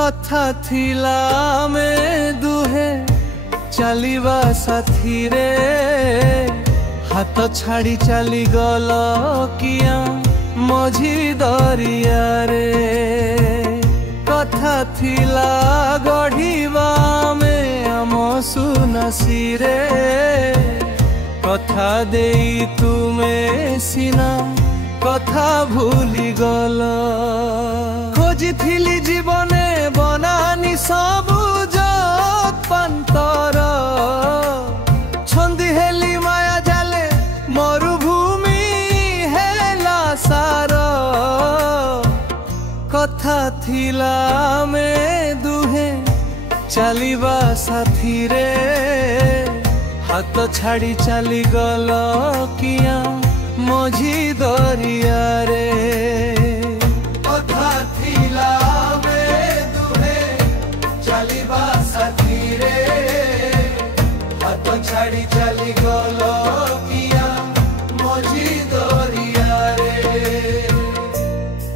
कथा थिला में दुहे चलिबा साथी रे हाथ छाड़ी चली गल किया मझी दरिया रे कथा थिला गढ़िबा में आम सुनसी रे कथा देई तुमे सिना कथा भूली गल खोजी थिली जीवने बनानी सबुज पंतर छंदी हेली माया जाले मरुभूमि हेला सार कथा थिला में दुहे चलिबा साथी रे हाथ छाड़ी चली गल किया मझी दरिया रे कथा थिला में दुहे चलिबा साथी रे हाथ छाड़ी चली गल किया मझी दरिया रे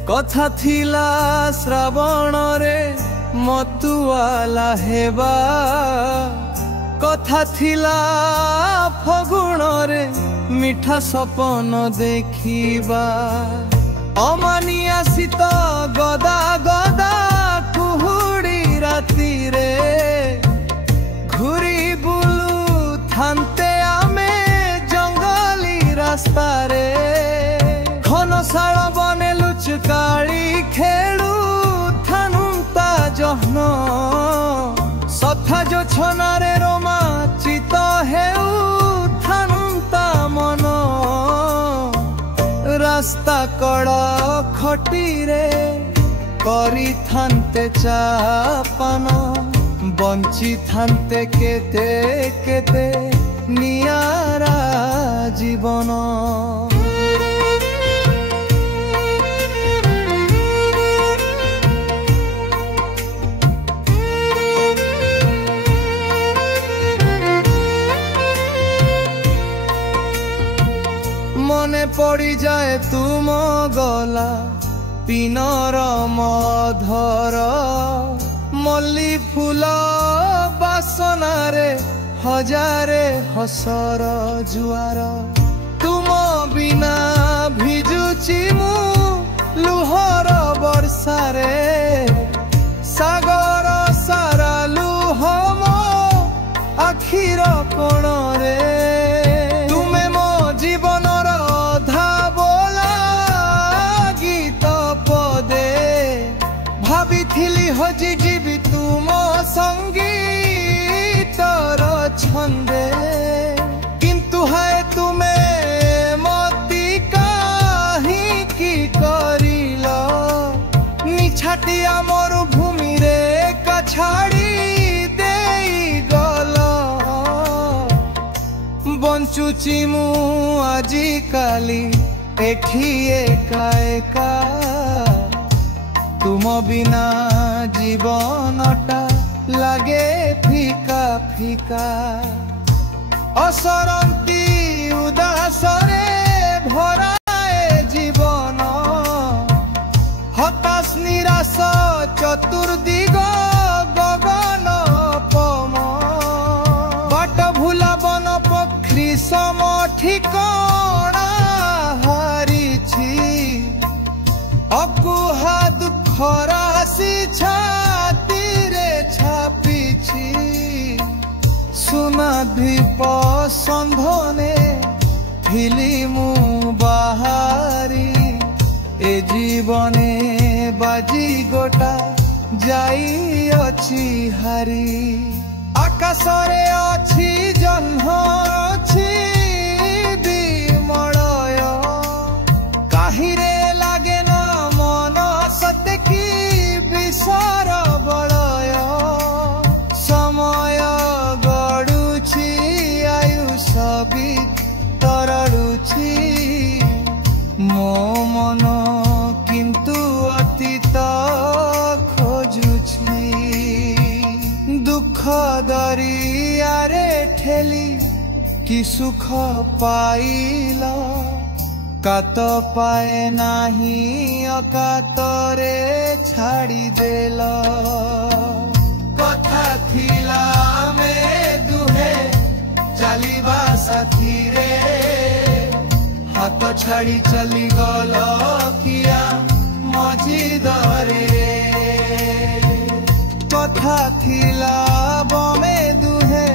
कथा थिला श्रावण रे मतुआला हेबा कथा थिला फगुण रे मिठा सपन देखिबा अमानिया शीत गदा गदा कुहुड़ी राती रे घुरी बुलू थानते आमे जंगली रास्ता रे घनशाल बने लुचकाली खेलू थानुता जहन सथा जो छनारे रोमांचित हेउ थानुता मन रास्ता कड़ा खटी रे करी थानते चापान बंची थानते केते केते नियारा जीवन मने पड़ी जाए तुम गला पिनर मधर मल्ली फूल बासना रे हजारे हसर जुआर तुम बिना भिजुची मु लुहर वर्षा रे सागर सारा लुह मो आखिर कोण रे तुमे मो जीवन भाभी हजी जीवी तुम संगीतर छंदे किंतु है तुम्हें मती काही की करिल निछाटिया मरुभूमि रे कछाड़ी देई गल बंचुची मु आजी काली एठी एका एका तुम बिना जीवनटा लागे फीका फीका असरंती उदास रे भराए जीवन हताश निराश चतुर्दिग गगन पम बाट भूला वन पक्षी सम ठिकाना हारिछि अकुहा दुखरासी छाती रे छापिछि सुना द्वीप संधने थिली मु बाहारी ए जीवने बाजी गोटा जाई अछि हारी आकाशरे अछि जह्न अछि विमलय काहिरे लागे न मन सत्य की विसर बलय समय गड़ुछि आयुष तरलुछि मो मन किंतु अतीत खोजुछि दुख दरिया रे ठेली कि सुख पाइल कात पाए नाही अकातरे छाड़ी देल कथा थिला में दुहे चलिबा साथी रे हाथ छाड़ी चली गल किया मझी दरे कथा थिला बमे दुहे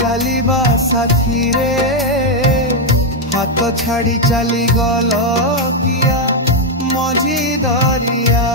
चलिबा साथी रे हाथ छाड़ी चली गल किया मझी दरिया